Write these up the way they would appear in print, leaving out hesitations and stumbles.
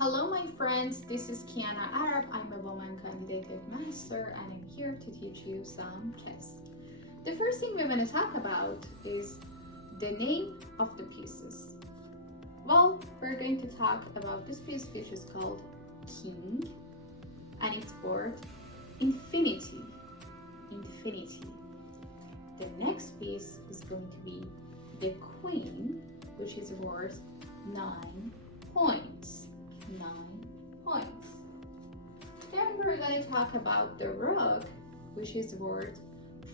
Hello my friends, this is Kiana Arab. I'm a woman candidate master and I'm here to teach you some chess. The first thing we're going to talk about is the name of the pieces. Well, we're going to talk about this piece which is called King and it's worth infinity. The next piece is going to be the Queen, which is worth 9 points. 9 points. Then we're going to talk about the Rook, which is worth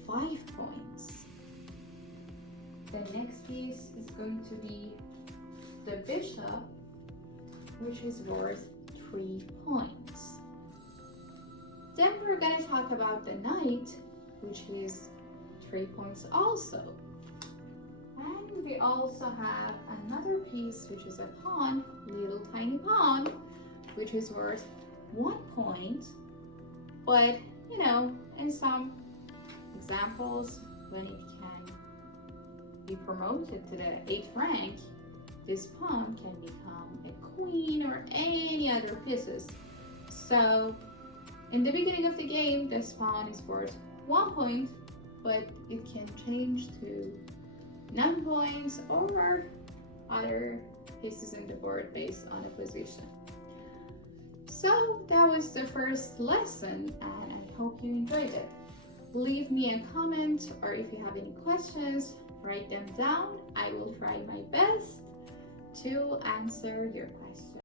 5 points. The next piece is going to be the Bishop, which is worth 3 points. Then we're going to talk about the Knight, which is 3 points also. And we also have another piece, which is a pawn, little tiny pawn, which is worth 1 point. But, in some examples, when it can be promoted to the 8th rank, this pawn can become a queen or any other pieces. So, in the beginning of the game, this pawn is worth 1 point, but it can change to 9 points or other pieces in the board based on a position. So that was the first lesson and I hope you enjoyed it. Leave me a comment or if you have any questions, write them down. I will try my best to answer your questions.